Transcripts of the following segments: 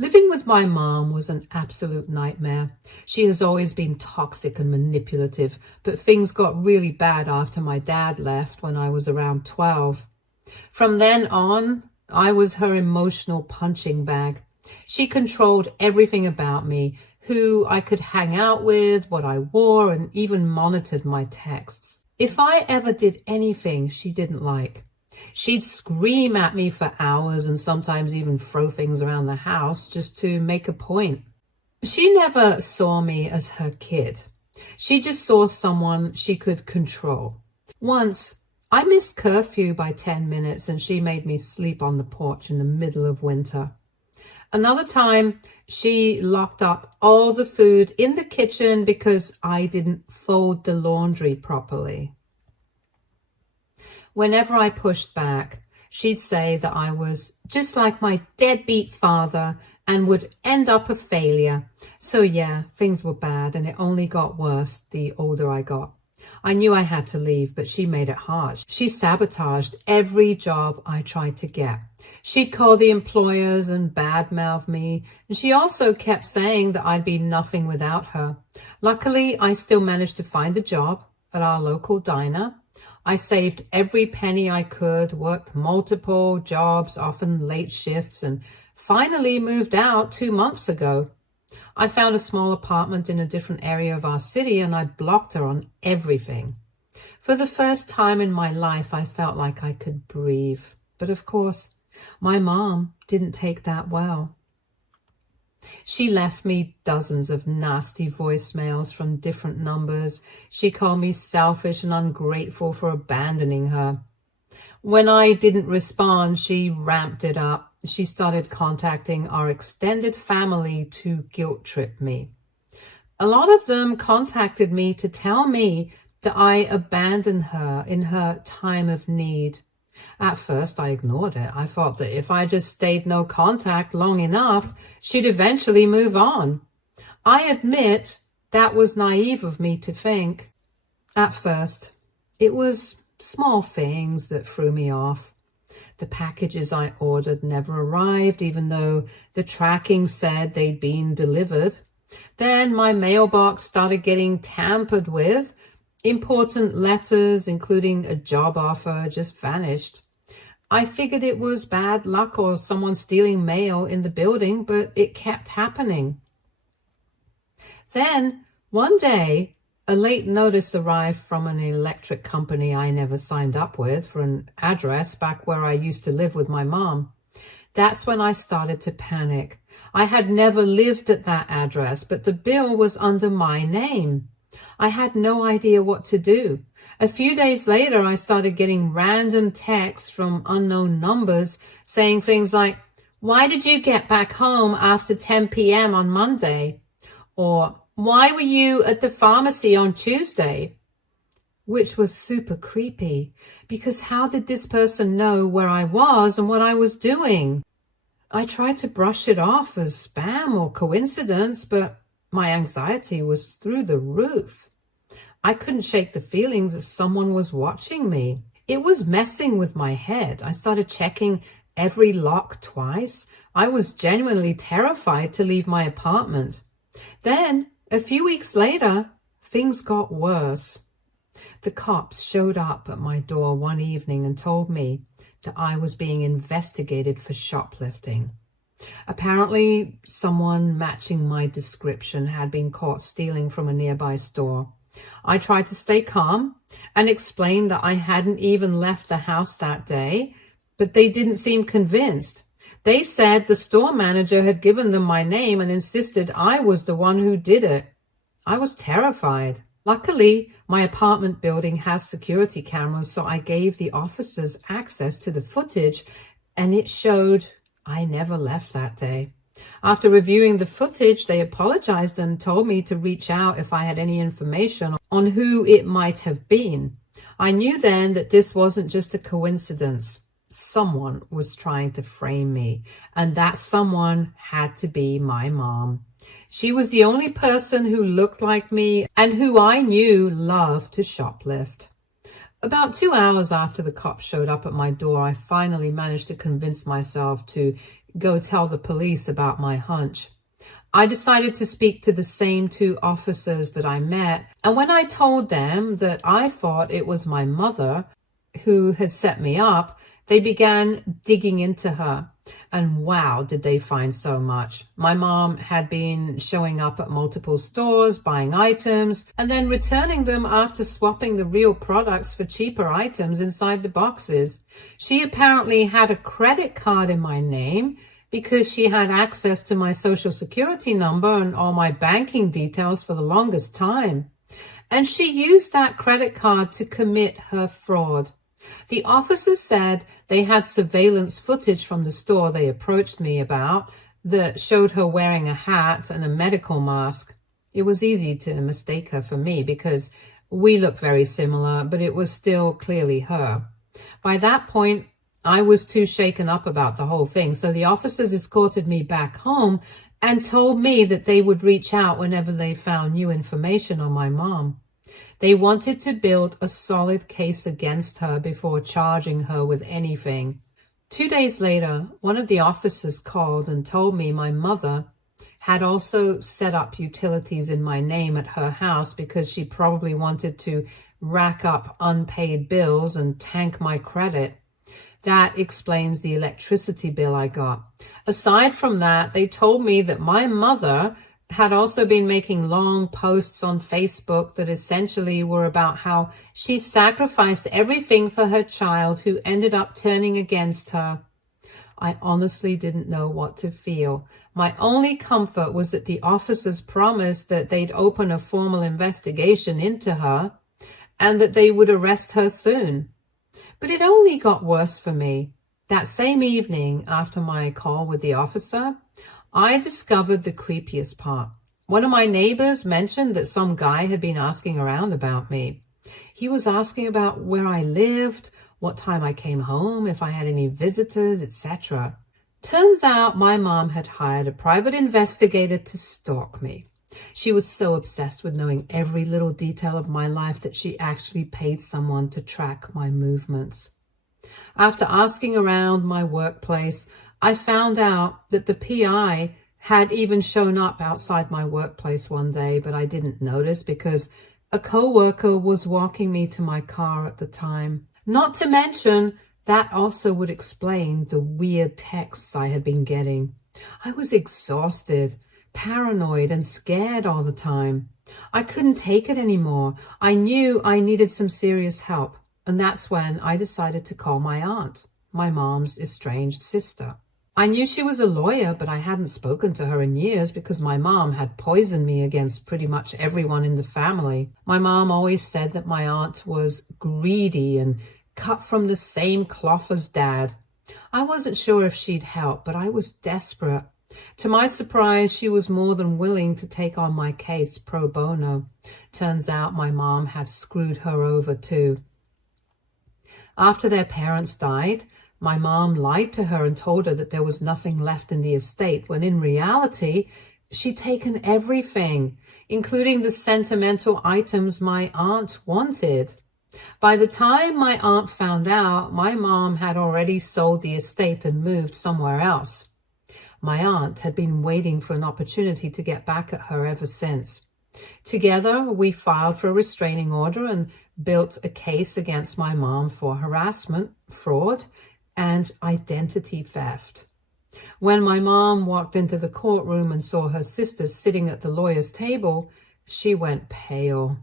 Living with my mom was an absolute nightmare. She has always been toxic and manipulative, but things got really bad after my dad left when I was around 12. From then on, I was her emotional punching bag. She controlled everything about me, who I could hang out with, what I wore, and even monitored my texts. If I ever did anything she didn't like, she'd scream at me for hours and sometimes even throw things around the house just to make a point. She never saw me as her kid. She just saw someone she could control. Once, I missed curfew by 10 minutes and she made me sleep on the porch in the middle of winter. Another time, she locked up all the food in the kitchen because I didn't fold the laundry properly. Whenever I pushed back, she'd say that I was just like my deadbeat father and would end up a failure. So yeah, things were bad and it only got worse the older I got. I knew I had to leave, but she made it hard. She sabotaged every job I tried to get. She'd call the employers and badmouth me, and she also kept saying that I'd be nothing without her. Luckily, I still managed to find a job at our local diner. I saved every penny I could, worked multiple jobs, often late shifts, and finally moved out 2 months ago. I found a small apartment in a different area of our city and I blocked her on everything. For the first time in my life, I felt like I could breathe. But of course, my mom didn't take that well. She left me dozens of nasty voicemails from different numbers. She called me selfish and ungrateful for abandoning her. When I didn't respond, she ramped it up. She started contacting our extended family to guilt trip me. A lot of them contacted me to tell me that I abandoned her in her time of need. At first, I ignored it. I thought that if I just stayed no contact long enough, she'd eventually move on. I admit that was naive of me to think. At first, it was small things that threw me off. The packages I ordered never arrived, even though the tracking said they'd been delivered. Then my mailbox started getting tampered with. Important letters, including a job offer, just vanished. I figured it was bad luck or someone stealing mail in the building, but it kept happening. Then, one day, a late notice arrived from an electric company I never signed up with for an address back where I used to live with my mom. That's when I started to panic. I had never lived at that address, but the bill was under my name. I had no idea what to do. A few days later, I started getting random texts from unknown numbers saying things like, "Why did you get back home after 10 p.m. on Monday?" Or, "Why were you at the pharmacy on Tuesday?" Which was super creepy, because how did this person know where I was and what I was doing? I tried to brush it off as spam or coincidence, but my anxiety was through the roof. I couldn't shake the feelings that someone was watching me. It was messing with my head. I started checking every lock twice. I was genuinely terrified to leave my apartment. Then, a few weeks later, things got worse. The cops showed up at my door one evening and told me that I was being investigated for shoplifting. Apparently, someone matching my description had been caught stealing from a nearby store. I tried to stay calm and explain that I hadn't even left the house that day, but they didn't seem convinced. They said the store manager had given them my name and insisted I was the one who did it. I was terrified. Luckily, my apartment building has security cameras, so I gave the officers access to the footage, and it showed I never left that day. After reviewing the footage, they apologized and told me to reach out if I had any information on who it might have been. I knew then that this wasn't just a coincidence. Someone was trying to frame me, and that someone had to be my mom. She was the only person who looked like me and who I knew loved to shoplift. About 2 hours after the cops showed up at my door, I finally managed to convince myself to go tell the police about my hunch. I decided to speak to the same two officers that I met, and when I told them that I thought it was my mother who had set me up, they began digging into her. And wow, did they find so much. My mom had been showing up at multiple stores, buying items, and then returning them after swapping the real products for cheaper items inside the boxes. She apparently had a credit card in my name because she had access to my social security number and all my banking details for the longest time. And she used that credit card to commit her fraud. The officers said they had surveillance footage from the store they approached me about that showed her wearing a hat and a medical mask. It was easy to mistake her for me because we looked very similar, but it was still clearly her. By that point, I was too shaken up about the whole thing, so the officers escorted me back home and told me that they would reach out whenever they found new information on my mom. They wanted to build a solid case against her before charging her with anything. 2 days later, one of the officers called and told me my mother had also set up utilities in my name at her house because she probably wanted to rack up unpaid bills and tank my credit. That explains the electricity bill I got. Aside from that, they told me that my mother had also been making long posts on Facebook that essentially were about how she sacrificed everything for her child who ended up turning against her. I honestly didn't know what to feel. My only comfort was that the officers promised that they'd open a formal investigation into her and that they would arrest her soon. But it only got worse for me. That same evening, after my call with the officer, I discovered the creepiest part. One of my neighbors mentioned that some guy had been asking around about me. He was asking about where I lived, what time I came home, if I had any visitors, etc. Turns out my mom had hired a private investigator to stalk me. She was so obsessed with knowing every little detail of my life that she actually paid someone to track my movements. After asking around my workplace, I found out that the PI had even shown up outside my workplace one day, but I didn't notice because a coworker was walking me to my car at the time. Not to mention, that also would explain the weird texts I had been getting. I was exhausted, paranoid, and scared all the time. I couldn't take it anymore. I knew I needed some serious help, and that's when I decided to call my aunt, my mom's estranged sister. I knew she was a lawyer, but I hadn't spoken to her in years because my mom had poisoned me against pretty much everyone in the family. My mom always said that my aunt was greedy and cut from the same cloth as Dad. I wasn't sure if she'd help, but I was desperate. To my surprise, she was more than willing to take on my case pro bono. Turns out my mom had screwed her over too. After their parents died, my mom lied to her and told her that there was nothing left in the estate, when in reality, she'd taken everything, including the sentimental items my aunt wanted. By the time my aunt found out, my mom had already sold the estate and moved somewhere else. My aunt had been waiting for an opportunity to get back at her ever since. Together, we filed for a restraining order and built a case against my mom for harassment, fraud, and identity theft. When my mom walked into the courtroom and saw her sister sitting at the lawyer's table, she went pale.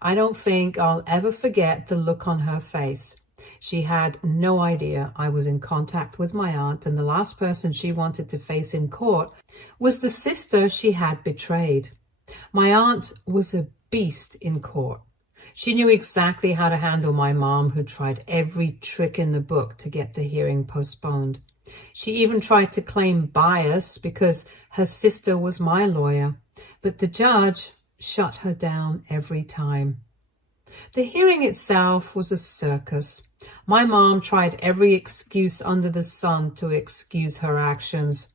I don't think I'll ever forget the look on her face. She had no idea I was in contact with my aunt, and the last person she wanted to face in court was the sister she had betrayed. My aunt was a beast in court. She knew exactly how to handle my mom, who tried every trick in the book to get the hearing postponed. She even tried to claim bias because her sister was my lawyer, but the judge shut her down every time. The hearing itself was a circus. My mom tried every excuse under the sun to excuse her actions.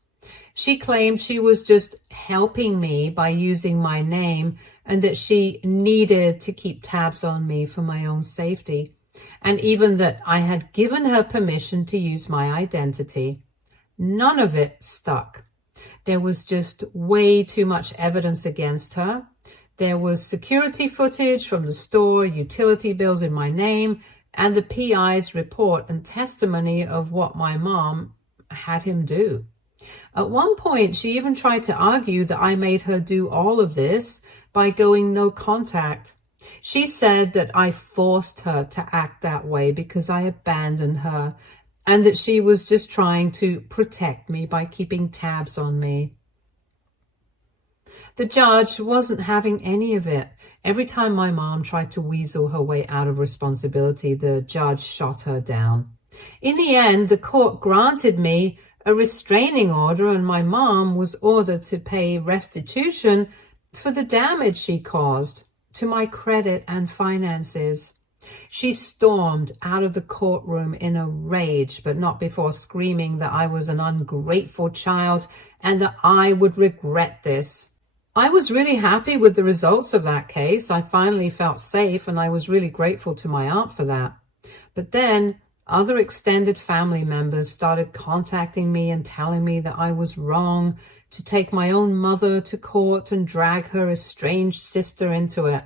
She claimed she was just helping me by using my name and that she needed to keep tabs on me for my own safety, and even that I had given her permission to use my identity. None of it stuck. There was just way too much evidence against her. There was security footage from the store, utility bills in my name, and the PI's report and testimony of what my mom had him do. At one point, she even tried to argue that I made her do all of this by going no contact. She said that I forced her to act that way because I abandoned her, and that she was just trying to protect me by keeping tabs on me. The judge wasn't having any of it. Every time my mom tried to weasel her way out of responsibility, the judge shot her down. In the end, the court granted me a restraining order, and my mom was ordered to pay restitution for the damage she caused to my credit and finances. She stormed out of the courtroom in a rage, but not before screaming that I was an ungrateful child and that I would regret this. I was really happy with the results of that case. I finally felt safe, and I was really grateful to my aunt for that. But then other extended family members started contacting me and telling me that I was wrong to take my own mother to court and drag her estranged sister into it.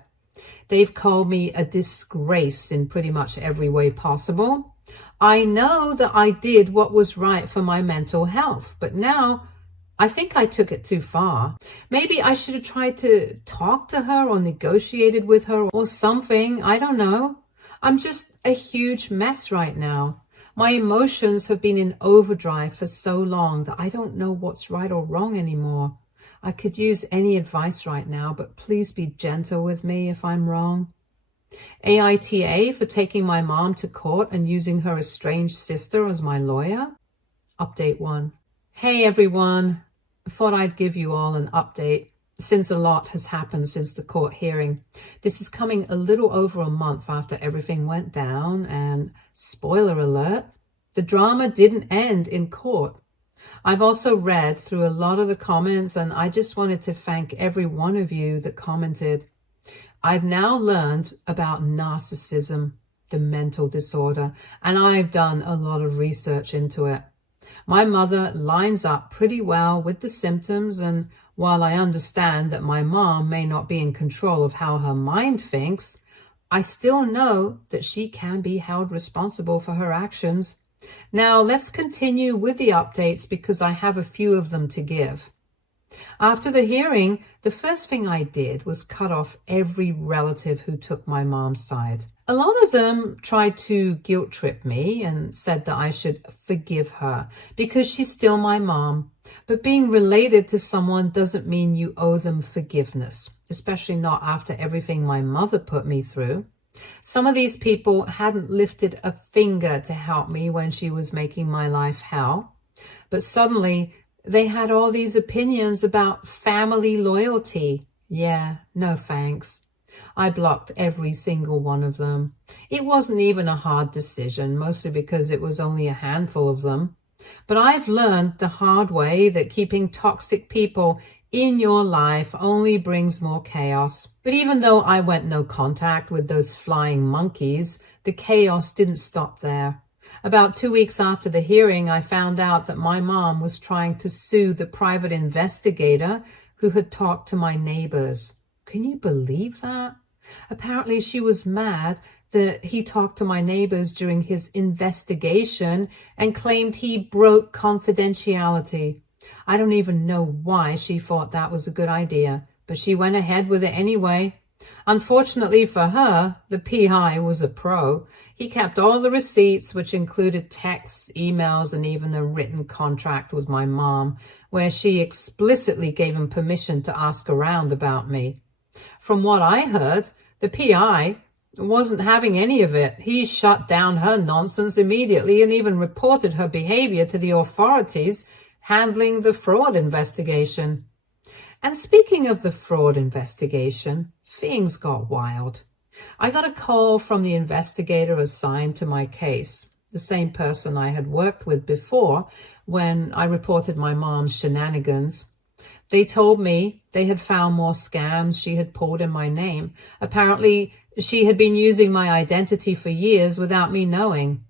They've called me a disgrace in pretty much every way possible. I know that I did what was right for my mental health, but now I think I took it too far. Maybe I should have tried to talk to her or negotiated with her or something. I don't know. I'm just a huge mess right now. My emotions have been in overdrive for so long that I don't know what's right or wrong anymore. I could use any advice right now, but please be gentle with me if I'm wrong. AITA for taking my mom to court and using her estranged sister as my lawyer. Update 1. Hey everyone. I thought I'd give you all an update since a lot has happened since the court hearing. This is coming a little over a month after everything went down, and spoiler alert, the drama didn't end in court. I've also read through a lot of the comments, and I just wanted to thank every one of you that commented. I've now learned about narcissism, the mental disorder, and I've done a lot of research into it. My mother lines up pretty well with the symptoms, and while I understand that my mom may not be in control of how her mind thinks, I still know that she can be held responsible for her actions. Now let's continue with the updates because I have a few of them to give. After the hearing, the first thing I did was cut off every relative who took my mom's side. A lot of them tried to guilt trip me and said that I should forgive her because she's still my mom. But being related to someone doesn't mean you owe them forgiveness, especially not after everything my mother put me through. Some of these people hadn't lifted a finger to help me when she was making my life hell. But suddenly they had all these opinions about family loyalty. Yeah, no thanks. I blocked every single one of them. It wasn't even a hard decision, mostly because it was only a handful of them. But I've learned the hard way that keeping toxic people in your life only brings more chaos. But even though I went no contact with those flying monkeys, the chaos didn't stop there. About 2 weeks after the hearing, I found out that my mom was trying to sue the private investigator who had talked to my neighbors. Can you believe that? Apparently she was mad that he talked to my neighbors during his investigation and claimed he broke confidentiality. I don't even know why she thought that was a good idea, but she went ahead with it anyway. Unfortunately for her, the PI was a pro. He kept all the receipts, which included texts, emails, and even a written contract with my mom, where she explicitly gave him permission to ask around about me. From what I heard, the PI wasn't having any of it. He shut down her nonsense immediately and even reported her behavior to the authorities handling the fraud investigation. And speaking of the fraud investigation, things got wild. I got a call from the investigator assigned to my case, the same person I had worked with before when I reported my mom's shenanigans. They told me they had found more scams she had pulled in my name. Apparently, she had been using my identity for years without me knowing.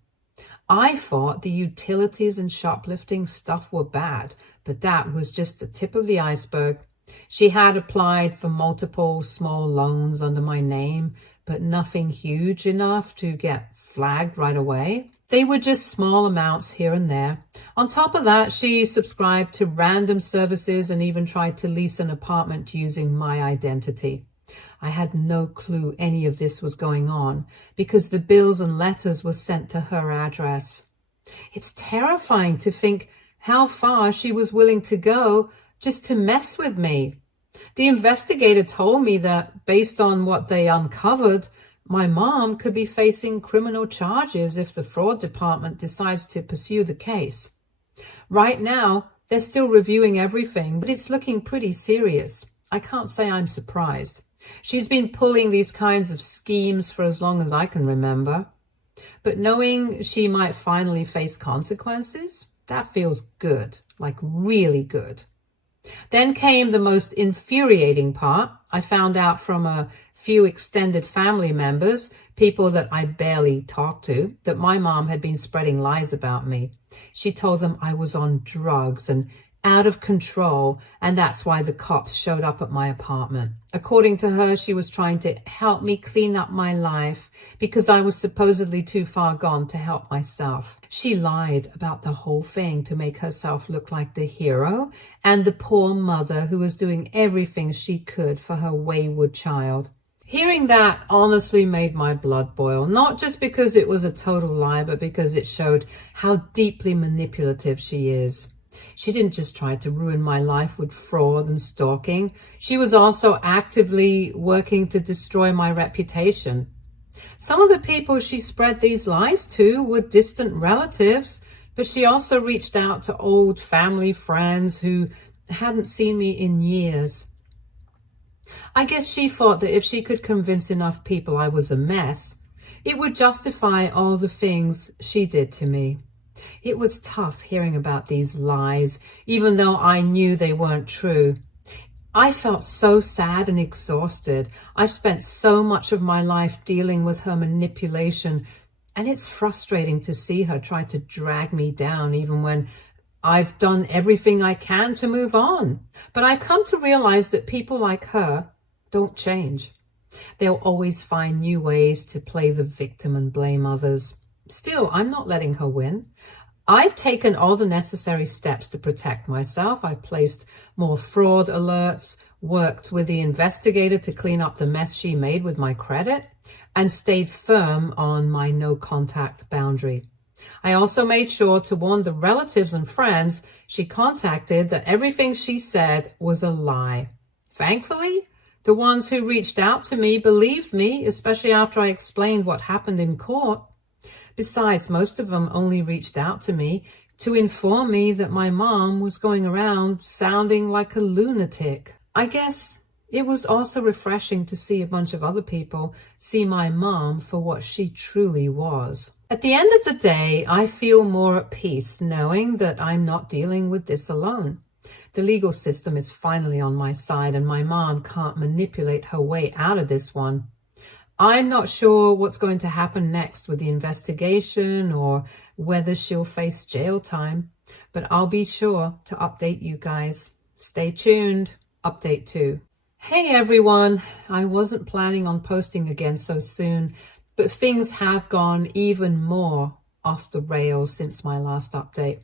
I thought the utilities and shoplifting stuff were bad, but that was just the tip of the iceberg. She had applied for multiple small loans under my name, but nothing huge enough to get flagged right away. They were just small amounts here and there. On top of that, she subscribed to random services and even tried to lease an apartment using my identity. I had no clue any of this was going on because the bills and letters were sent to her address. It's terrifying to think how far she was willing to go just to mess with me. The investigator told me that based on what they uncovered, my mom could be facing criminal charges if the fraud department decides to pursue the case. Right now, they're still reviewing everything, but it's looking pretty serious. I can't say I'm surprised. She's been pulling these kinds of schemes for as long as I can remember. But knowing she might finally face consequences, that feels good, like really good. Then came the most infuriating part. I found out from a few extended family members, people that I barely talked to, that my mom had been spreading lies about me. She told them I was on drugs and out of control, and that's why the cops showed up at my apartment. According to her, she was trying to help me clean up my life because I was supposedly too far gone to help myself. She lied about the whole thing to make herself look like the hero and the poor mother who was doing everything she could for her wayward child. Hearing that honestly made my blood boil, not just because it was a total lie, but because it showed how deeply manipulative she is. She didn't just try to ruin my life with fraud and stalking. She was also actively working to destroy my reputation. Some of the people she spread these lies to were distant relatives, but she also reached out to old family friends who hadn't seen me in years. I guess she thought that if she could convince enough people I was a mess, it would justify all the things she did to me. It was tough hearing about these lies, even though I knew they weren't true. I felt so sad and exhausted. I've spent so much of my life dealing with her manipulation, and it's frustrating to see her try to drag me down even when I've done everything I can to move on. But I've come to realize that people like her don't change. They'll always find new ways to play the victim and blame others. Still, I'm not letting her win. I've taken all the necessary steps to protect myself. I've placed more fraud alerts, worked with the investigator to clean up the mess she made with my credit, and stayed firm on my no contact boundary. I also made sure to warn the relatives and friends she contacted that everything she said was a lie. Thankfully, the ones who reached out to me believed me, especially after I explained what happened in court. Besides, most of them only reached out to me to inform me that my mom was going around sounding like a lunatic. I guess it was also refreshing to see a bunch of other people see my mom for what she truly was. At the end of the day, I feel more at peace knowing that I'm not dealing with this alone. The legal system is finally on my side, and my mom can't manipulate her way out of this one. I'm not sure what's going to happen next with the investigation or whether she'll face jail time, but I'll be sure to update you guys. Stay tuned. Update 2. Hey everyone, I wasn't planning on posting again so soon, but things have gone even more off the rails since my last update.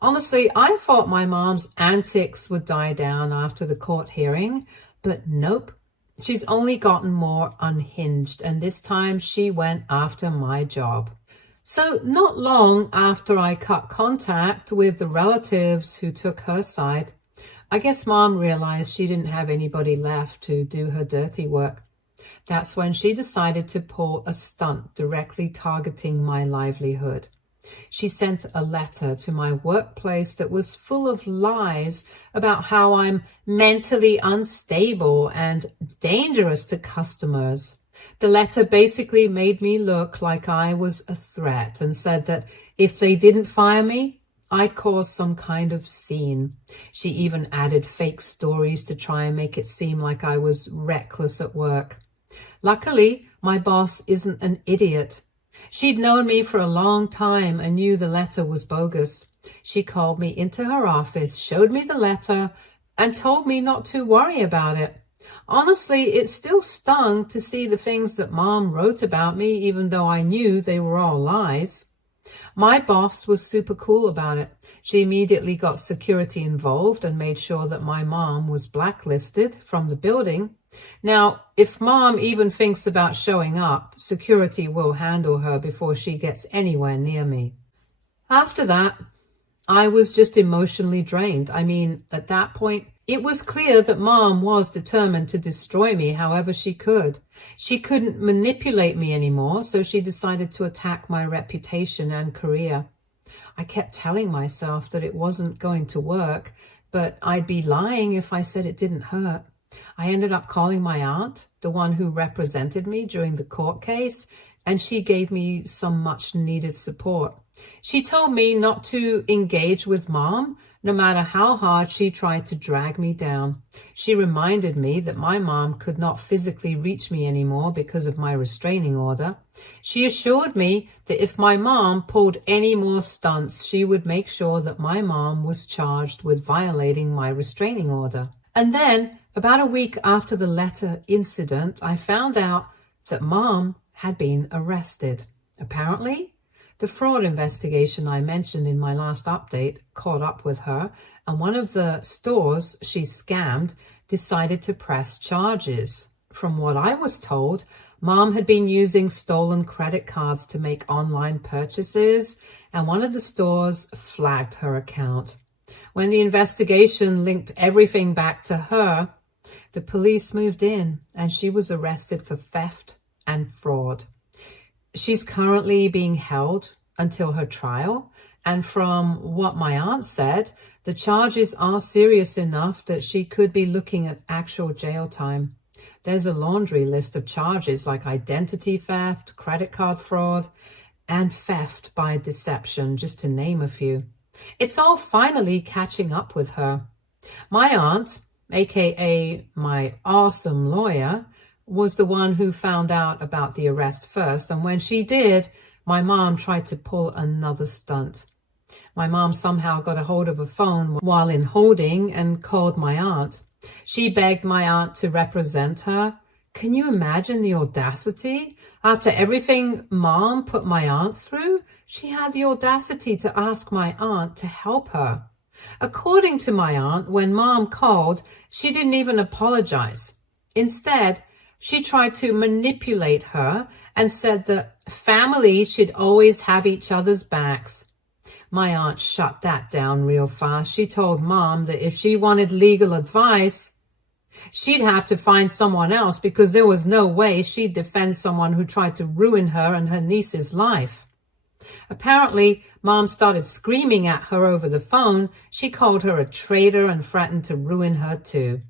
Honestly, I thought my mom's antics would die down after the court hearing, but nope. She's only gotten more unhinged, and this time she went after my job. So not long after I cut contact with the relatives who took her side, I guess Mom realized she didn't have anybody left to do her dirty work. That's when she decided to pull a stunt directly targeting my livelihood. She sent a letter to my workplace that was full of lies about how I'm mentally unstable and dangerous to customers. The letter basically made me look like I was a threat and said that if they didn't fire me, I'd cause some kind of scene. She even added fake stories to try and make it seem like I was reckless at work. Luckily, my boss isn't an idiot. She'd known me for a long time and knew the letter was bogus. She called me into her office, showed me the letter, and told me not to worry about it. Honestly, it still stung to see the things that Mom wrote about me, even though I knew they were all lies. My boss was super cool about it. She immediately got security involved and made sure that my mom was blacklisted from the building. Now, if Mom even thinks about showing up, security will handle her before she gets anywhere near me. After that, I was just emotionally drained. I mean, at that point, it was clear that Mom was determined to destroy me however she could. She couldn't manipulate me anymore, so she decided to attack my reputation and career. I kept telling myself that it wasn't going to work, but I'd be lying if I said it didn't hurt. I ended up calling my aunt, the one who represented me during the court case, and she gave me some much needed support. She told me not to engage with Mom, no matter how hard she tried to drag me down. She reminded me that my mom could not physically reach me anymore because of my restraining order. She assured me that if my mom pulled any more stunts, she would make sure that my mom was charged with violating my restraining order. And then, about a week after the letter incident, I found out that Mom had been arrested. Apparently, the fraud investigation I mentioned in my last update caught up with her, and one of the stores she scammed decided to press charges. From what I was told, Mom had been using stolen credit cards to make online purchases, and one of the stores flagged her account. When the investigation linked everything back to her, the police moved in, and she was arrested for theft and fraud. She's currently being held until her trial, and from what my aunt said, the charges are serious enough that she could be looking at actual jail time. There's a laundry list of charges like identity theft, credit card fraud, and theft by deception, just to name a few. It's all finally catching up with her. My aunt, aka my awesome lawyer, was the one who found out about the arrest first, and when she did, my mom tried to pull another stunt. My mom somehow got a hold of a phone while in holding and called my aunt. She begged my aunt to represent her. Can you imagine the audacity? After everything Mom put my aunt through, she had the audacity to ask my aunt to help her. According to my aunt, when Mom called, she didn't even apologize. Instead, she tried to manipulate her and said that families should always have each other's backs. My aunt shut that down real fast. She told Mom that if she wanted legal advice, she'd have to find someone else because there was no way she'd defend someone who tried to ruin her and her niece's life. Apparently, Mom started screaming at her over the phone. She called her a traitor and threatened to ruin her too.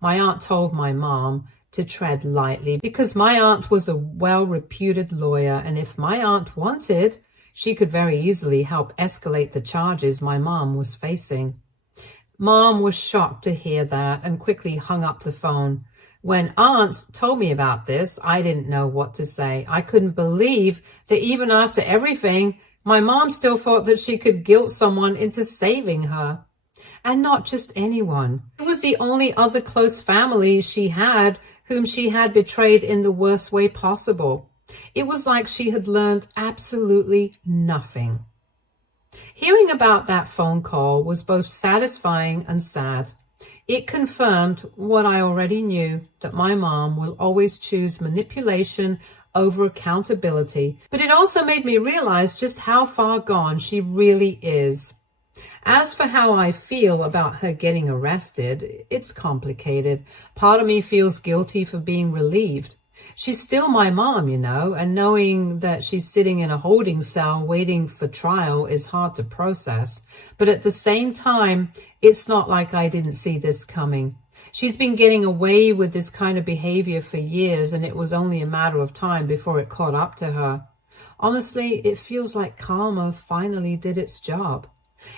My aunt told my mom to tread lightly because my aunt was a well-reputed lawyer, and if my aunt wanted, she could very easily help escalate the charges my mom was facing. Mom was shocked to hear that and quickly hung up the phone. When Aunt told me about this, I didn't know what to say. I couldn't believe that even after everything, my mom still thought that she could guilt someone into saving her. And not just anyone. It was the only other close family she had whom she had betrayed in the worst way possible. It was like she had learned absolutely nothing. Hearing about that phone call was both satisfying and sad. It confirmed what I already knew, that my mom will always choose manipulation over accountability, but it also made me realize just how far gone she really is. As for how I feel about her getting arrested, it's complicated. Part of me feels guilty for being relieved. She's still my mom, you know, and knowing that she's sitting in a holding cell waiting for trial is hard to process. But at the same time, it's not like I didn't see this coming. She's been getting away with this kind of behavior for years, and it was only a matter of time before it caught up to her. Honestly, it feels like karma finally did its job.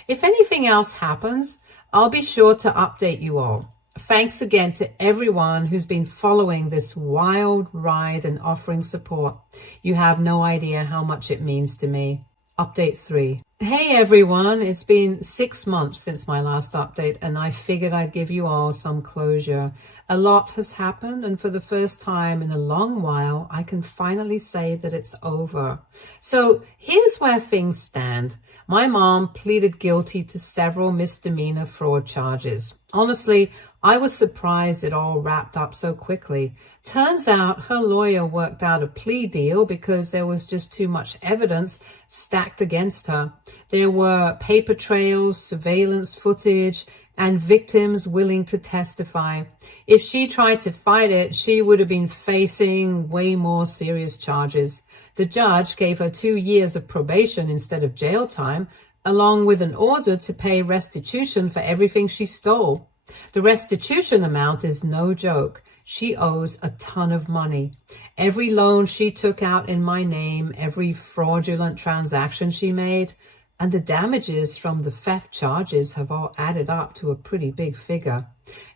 If anything else happens, I'll be sure to update you all. Thanks again to everyone who's been following this wild ride and offering support. You have no idea how much it means to me. Update 3. Hey everyone, it's been 6 months since my last update and I figured I'd give you all some closure. A lot has happened and for the first time in a long while, I can finally say that it's over. So here's where things stand. My mom pleaded guilty to several misdemeanor fraud charges. Honestly, I was surprised it all wrapped up so quickly. Turns out her lawyer worked out a plea deal because there was just too much evidence stacked against her. There were paper trails, surveillance footage, and victims willing to testify. If she tried to fight it, she would have been facing way more serious charges. The judge gave her 2 years of probation instead of jail time, along with an order to pay restitution for everything she stole. The restitution amount is no joke. She owes a ton of money. Every loan she took out in my name, every fraudulent transaction she made, and the damages from the theft charges have all added up to a pretty big figure.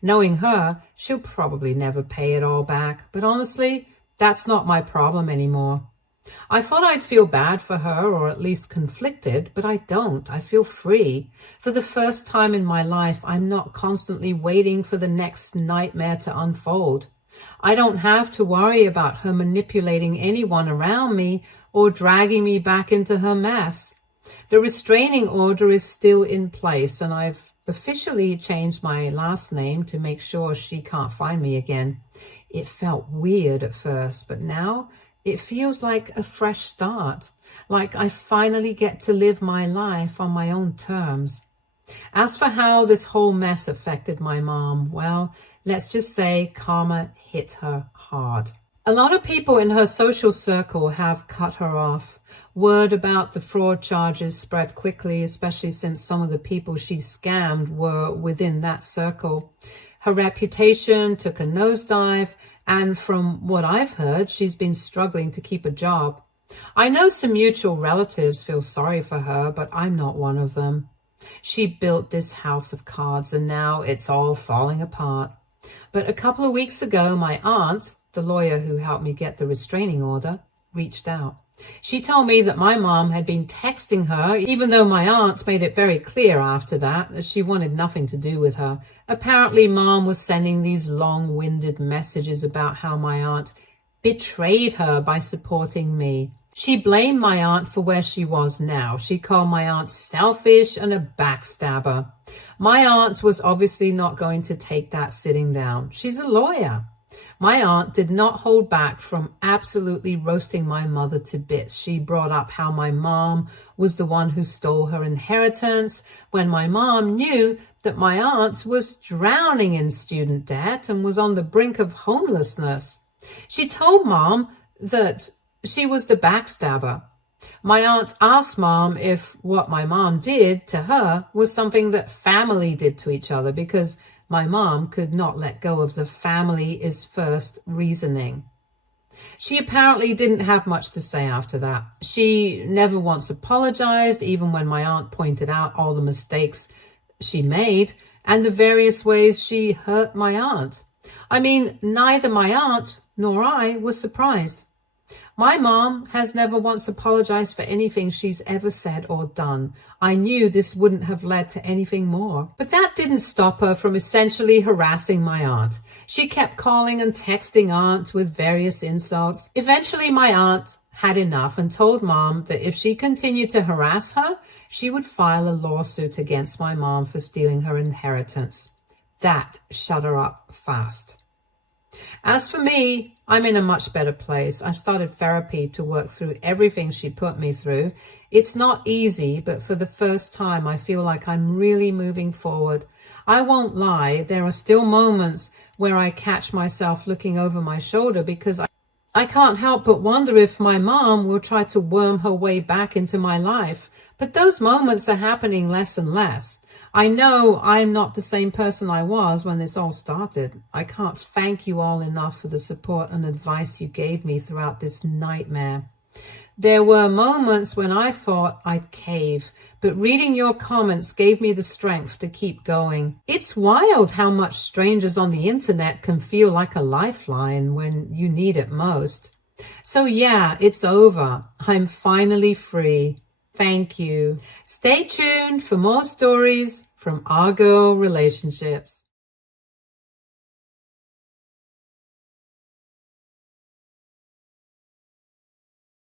Knowing her, she'll probably never pay it all back, but honestly, that's not my problem anymore. I thought I'd feel bad for her, or at least conflicted, but I don't. I feel free. For the first time in my life, I'm not constantly waiting for the next nightmare to unfold. I don't have to worry about her manipulating anyone around me or dragging me back into her mess. The restraining order is still in place, and I've officially changed my last name to make sure she can't find me again. It felt weird at first, but now it feels like a fresh start, like I finally get to live my life on my own terms. As for how this whole mess affected my mom, well, let's just say karma hit her hard. A lot of people in her social circle have cut her off. Word about the fraud charges spread quickly, especially since some of the people she scammed were within that circle. Her reputation took a nosedive, and from what I've heard, she's been struggling to keep a job. I know some mutual relatives feel sorry for her, but I'm not one of them. She built this house of cards, and now it's all falling apart. But a couple of weeks ago, my aunt, the lawyer who helped me get the restraining order, reached out. She told me that my mom had been texting her, even though my aunt made it very clear after that she wanted nothing to do with her. Apparently, Mom was sending these long-winded messages about how my aunt betrayed her by supporting me. She blamed my aunt for where she was now. She called my aunt selfish and a backstabber. My aunt was obviously not going to take that sitting down. She's a lawyer. My aunt did not hold back from absolutely roasting my mother to bits. She brought up how my mom was the one who stole her inheritance when my mom knew that my aunt was drowning in student debt and was on the brink of homelessness. She told Mom that she was the backstabber. My aunt asked Mom if what my mom did to her was something that family did to each other, because my mom could not let go of the family is first reasoning. She apparently didn't have much to say after that. She never once apologized, even when my aunt pointed out all the mistakes she made and the various ways she hurt my aunt. I mean, neither my aunt nor I was surprised. My mom has never once apologized for anything she's ever said or done. I knew this wouldn't have led to anything more. But that didn't stop her from essentially harassing my aunt. She kept calling and texting Aunt with various insults. Eventually, my aunt had enough and told Mom that if she continued to harass her, she would file a lawsuit against my mom for stealing her inheritance. That shut her up fast. As for me, I'm in a much better place. I've started therapy to work through everything she put me through. It's not easy, but for the first time, I feel like I'm really moving forward. I won't lie, there are still moments where I catch myself looking over my shoulder because I can't help but wonder if my mom will try to worm her way back into my life. But those moments are happening less and less. I know I'm not the same person I was when this all started. I can't thank you all enough for the support and advice you gave me throughout this nightmare. There were moments when I thought I'd cave, but reading your comments gave me the strength to keep going. It's wild how much strangers on the internet can feel like a lifeline when you need it most. So yeah, it's over. I'm finally free. Thank you. Stay tuned for more stories from our girl relationships.